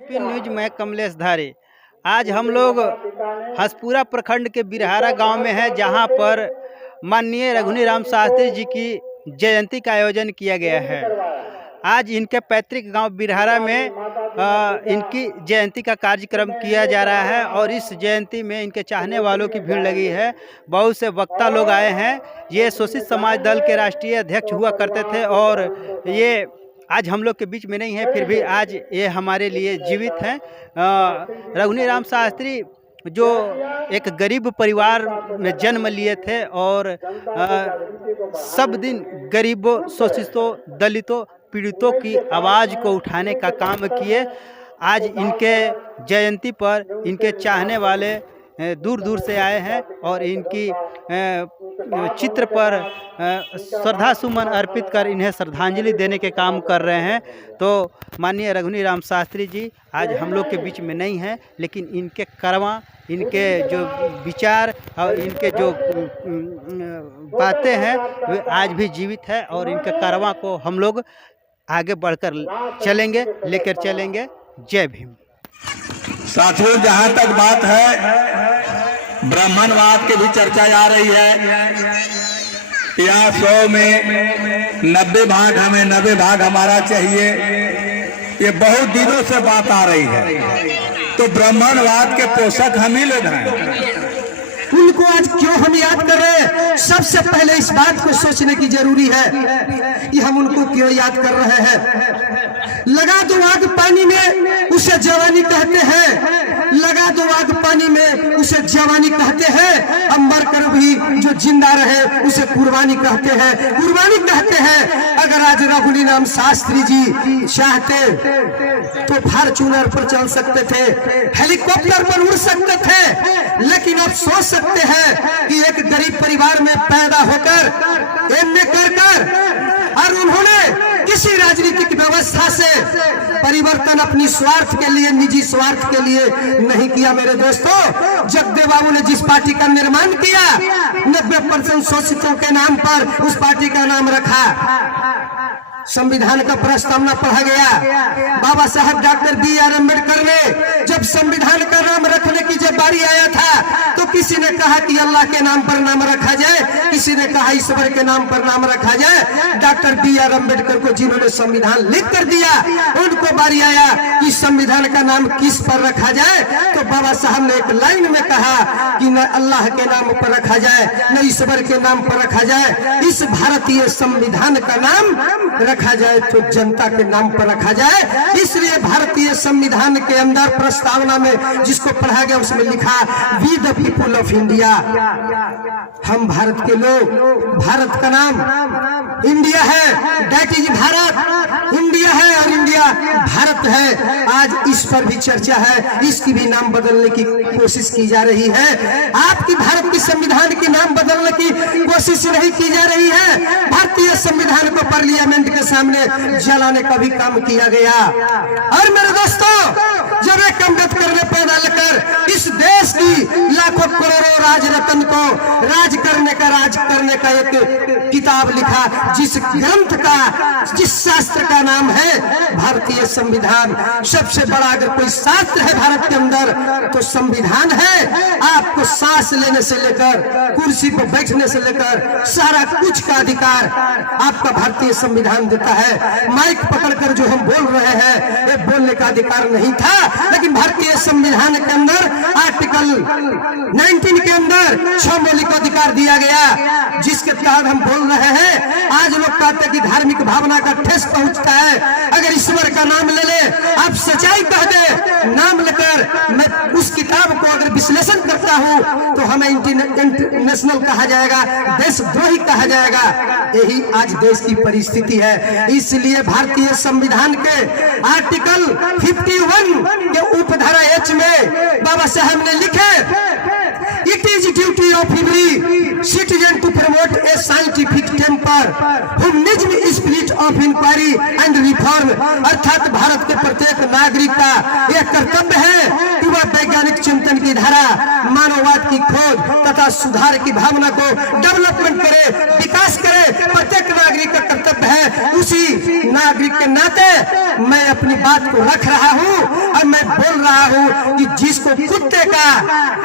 News में कमलेश धारी। आज हम लोग हसपुरा प्रखंड के बिरहारा गांव में हैं, जहां पर माननीय रघुनी राम शास्त्री जी की जयंती का आयोजन किया गया है। आज इनके पैतृक गांव बिरहारा में इनकी जयंती का कार्यक्रम किया जा रहा है और इस जयंती में इनके चाहने वालों की भीड़ लगी है। बहुत से वक्ता लोग आए हैं। ये शोषित समाज दल के राष्ट्रीय अध्यक्ष हुआ करते थे और ये आज हम लोग के बीच में नहीं है, फिर भी आज ये हमारे लिए जीवित हैं। रघुनी राम शास्त्री जो एक गरीब परिवार में जन्म लिए थे और सब दिन गरीबों, शोषितों, दलितों, पीड़ितों की आवाज़ को उठाने का काम किए। आज इनके जयंती पर इनके चाहने वाले दूर दूर से आए हैं और इनकी चित्र पर श्रद्धा सुमन अर्पित कर इन्हें श्रद्धांजलि देने के काम कर रहे हैं। तो माननीय रघुनी राम शास्त्री जी आज हम लोग के बीच में नहीं हैं, लेकिन इनके कर्मा, इनके जो विचार और इनके जो बातें हैं वे आज भी जीवित है और इनके कर्मा को हम लोग आगे बढ़कर चलेंगे, लेकर चलेंगे। जय भीम। साथियों, जहां तक बात है ब्राह्मणवाद की भी चर्चा आ रही है। यहाँ 100 में 90 भाग हमें, 90 भाग हमारा चाहिए, ये बहुत दिनों से बात आ रही है। तो ब्राह्मणवाद के पोषक हम ही लोग हैं। उनको आज क्यों हम याद कर रहे हैं? सबसे पहले इस बात को सोचने की जरूरी है कि हम उनको क्यों याद कर रहे हैं। लगा दो आग पानी में, उसे जवानी कहते हैं। लगा दो आग पानी में, उसे जवानी कहते हैं। अब मरकर भी जो जिंदा रहे उसे कुर्बानी कहते हैं, कुर्बानी कहते हैं। अगर आज रघुनी राम शास्त्री जी चाहते तो फॉर्च्यूनर पर चल सकते थे, हेलीकॉप्टर पर उड़ सकते थे, लेकिन अब सोच सकते हैं कि एक गरीब परिवार में पैदा होकर एमए कर और उन्होंने किसी राजनीतिक व्यवस्था से परिवर्तन अपनी स्वार्थ के लिए, निजी स्वार्थ के लिए नहीं किया। मेरे दोस्तों, जगदेव बाबू ने जिस पार्टी का निर्माण किया, 90% शोषितों के नाम पर उस पार्टी का नाम रखा। संविधान का प्रस्तावना पढ़ा गया। बाबा साहब डॉक्टर बी.आर. अम्बेडकर ने जब संविधान का नाम रखने की जब बारी आया था तो किसी ने कहा कि अल्लाह के नाम पर नाम रखा जाए, किसी ने कहा ईश्वर के नाम पर नाम रखा जाए। Doctor B R. अम्बेडकर को जिन्होंने संविधान लिख कर दिया, उनको बारी आया कि संविधान का नाम किस पर रखा जाए। तो बाबा साहब ने एक लाइन में कहा कि न अल्लाह के नाम पर रखा जाए, न ईश्वर के नाम पर रखा जाए, इस भारतीय संविधान का नाम रखा जाए तो जनता के नाम पर रखा जाए। इसलिए भारतीय संविधान के अंदर प्रस्तावना में जिसको पढ़ा गया उसमें लिखा, we the people of India, हम भारत के लोग। भारत का नाम इंडिया है, दैट इज भारत। इंडिया है और इंडिया भारत है। आज इस पर भी चर्चा है, इसकी भी नाम बदलने की कोशिश की जा रही है। आपकी भारत की संविधान के नाम बदलने की कोशिश नहीं की जा रही है। भारतीय संविधान को पार्लियामेंट के सामने जलाने का भी काम किया गया। और मेरे दोस्तों, जब एक अम्बेडकर ने पैदा लेकर इस देश की लाखों करोड़ों राज रत्न को राज करने का एक किताब लिखा, जिस ग्रंथ का, जिस शास्त्र का नाम है भारतीय संविधान। सबसे बड़ा अगर कोई शास्त्र है भारत के अंदर तो संविधान है। आपको सांस लेने से लेकर कुर्सी पर बैठने से लेकर सारा कुछ का अधिकार आपका भारतीय संविधान देता है। माइक पकड़कर जो हम बोल रहे हैं, ये बोलने का अधिकार नहीं था, लेकिन भारतीय संविधान के अंदर आर्टिकल 19 के अंदर 6 मौलिक अधिकार दिया गया, जिसके तहत हम बोल रहे हैं। आज लोग कहते हैं कि धार्मिक भावना का ठेस पहुंचता है। अगर ईश्वर का नाम ले ले, आप सच्चाई कह दे, नाम लेकर मैं उस किताब को अगर विश्लेषण करता हूं तो हमें इंटरनेशनल कहा जाएगा, देशद्रोही कहा जाएगा। यही आज देश की परिस्थिति है। इसलिए भारतीय संविधान के आर्टिकल 51 के उपधारा H में बाबा साहब ने लिखे, it is duty of every citizen to promote a scientific temper, humanism, spirit of inquiry and reform. अर्थात भारत के प्रत्येक नागरिक का यह कर्तव्य है कि वह वैज्ञानिक चिंतन की धारा, मानववाद की खोज तथा सुधार की भावना को डेवलपमेंट करे, विकास करे। प्रत्येक नागरिक का कर्तव्य है। उसी नागरिक के नाते मैं अपनी बात को रख रहा हूँ और मैं जिसको कुत्ते का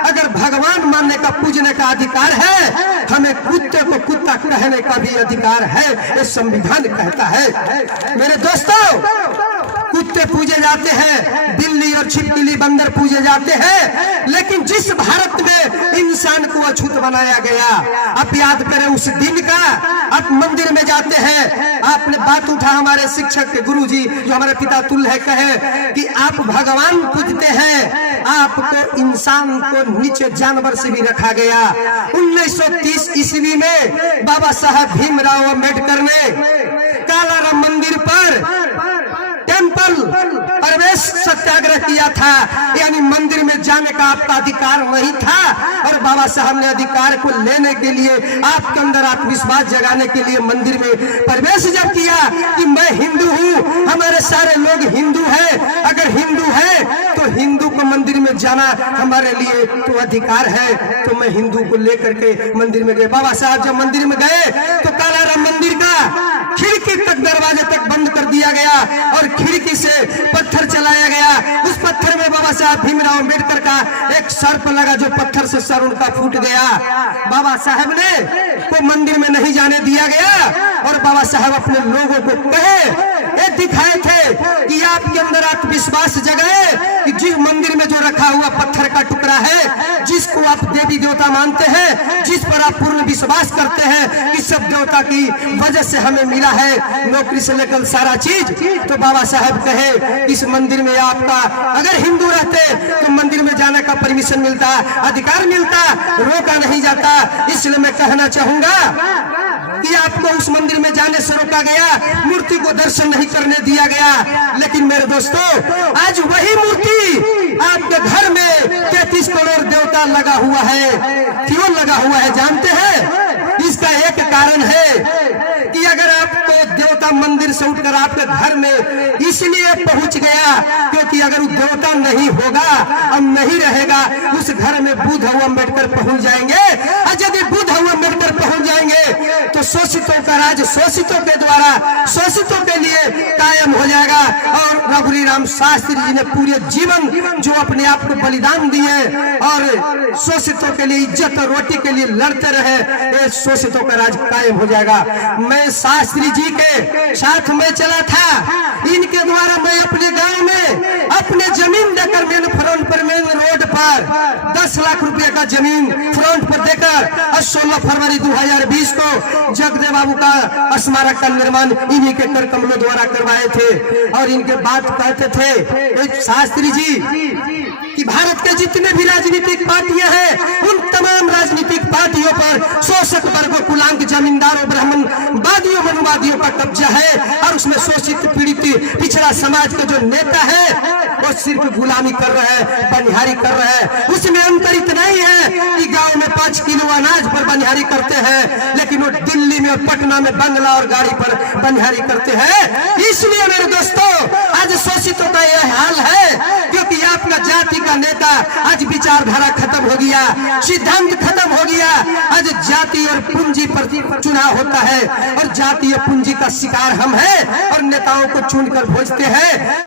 अगर भगवान मानने का पूजने का अधिकार है, हमें कुत्ते को कुत्ता कहने का भी अधिकार है, ये संविधान कहता है। मेरे दोस्तों, कुत्ते पूजे जाते हैं, बिल्ली और छिपकली बंदर पूजे जाते हैं, लेकिन जिस भारत में इंसान को अछूत बनाया गया, आप याद करें उस दिन का। आप मंदिर में जाते हैं, आपने बात उठा हमारे शिक्षक के गुरुजी जो हमारे पिता तुल्य है, कहे कि आप भगवान पूजते हैं, आपको इंसान को नीचे जानवर से भी रखा गया। 1930 ईस्वी में बाबा साहब भीमराव अम्बेडकर ने कालाराम मंदिर पर टेंपल प्रवेश सत्याग्रह किया था, यानी मंदिर में जाने का आपका अधिकार नहीं था। और बाबा साहब ने अधिकार को लेने के लिए, आपके अंदर आत्मविश्वास जगाने के लिए मंदिर में प्रवेश जब किया कि मैं हिंदू हूँ, हमारे सारे लोग हिंदू हैं, अगर हिंदू है तो हिंदू को मंदिर में जाना हमारे लिए तो अधिकार है, तो मैं हिंदू को लेकर के मंदिर में गए। बाबा साहब जब मंदिर में गए तो कालाराम मंदिर का खिड़की तक, दरवाजे तक बंद कर दिया गया और खिड़की से पत्थर चलाया गया। उस पत्थर में बाबा साहब भीमराव अम्बेडकर का एक सर्प लगा, जो पत्थर से सर उनका फूट गया। बाबा साहब ने को मंदिर में नहीं जाने दिया गया और बाबा साहब अपने लोगों को कहे, ये दिखाए थे कि आपके अंदर आत्मविश्वास जगाए कि जिस मंदिर में जो रखा हुआ पत्थर का टुकड़ा है, जिसको आप देवी देवता मानते हैं, जिस पर आप पूर्ण विश्वास करते हैं कि सब देवता की वजह से हमें मिला है, नौकरी से लेकर सारा चीज, तो बाबा साहब कहे इस मंदिर में आपका अगर हिंदू रहते तो मंदिर में जाने का परमिशन मिलता, अधिकार मिलता, रोका नहीं जाता। इसलिए मैं कहना चाहूंगा कि आपको उस मंदिर में जाने से रोका गया, मूर्ति को दर्शन नहीं करने दिया गया। लेकिन मेरे दोस्तों, आज वही मूर्ति आपके घर में 33 करोड़ देवता लगा हुआ है। क्यों लगा हुआ है जानते हैं? इसका एक कारण है कि अगर आपको देवता मंदिर से उठकर आपके घर में इसलिए पहुंच गया क्योंकि अगर वो देवता नहीं होगा और नहीं रहेगा, उस घर में बुद्ध और अम्बेडकर पहुंच जाएंगे। और यदि बुद्ध और अम्बेडकर पहुंच जाएंगे तो शोषितों का राज शोषितों के द्वारा शोषितों के लिए कायम हो जाएगा। और रघुरी राम शास्त्री जी ने पूरे जीवन जो अपने आप को बलिदान दिए और शोषितों के लिए इज्जत और रोटी के लिए लड़ते रहे, ये शोषितों का राज कायम हो जाएगा। मैं शास्त्री जी के साथ में चला था, इनके द्वारा मैं अपने गांव में अपने जमीन देकर मेन फ्रंट पर, मेन रोड पर 10 लाख रुपए का जमीन फ्रंट पर देकर 16 फरवरी 2020 को जगदेव बाबू का स्मारक का निर्माण इन्हीं के कर कमलों द्वारा करवाए थे। और इनके बात कहते थे शास्त्री जी कि भारत के जितने भी राजनीतिक पार्टियां हैं, उन तमाम राजनीतिक पार्टियों पर शोषक वर्गों, कुलांक जमींदारों, ब्राह्मणवादियों, मनुवादियों का कब्जा है। और उसमें शोषित पीड़ित पिछड़ा समाज के जो नेता है वो सिर्फ गुलामी कर रहे हैं, बनिहारी कर रहे हैं। उसमें अंतर इतना ही है कि गांव में 5 किलो अनाज पर बनिहारी करते हैं, लेकिन वो दिल्ली में और पटना में बंगला और गाड़ी पर बनिहारी करते हैं। इसलिए मेरे दोस्तों, आज शोषितों का यह हाल है क्योंकि आपका जाति का नेता आज विचारधारा खत्म हो गया, सिद्धांत खत्म हो गया। आज जाति और पूंजी पर चुनाव होता है और जाति और पूंजी का शिकार हम हैं और नेताओं को चुनकर भेजते हैं।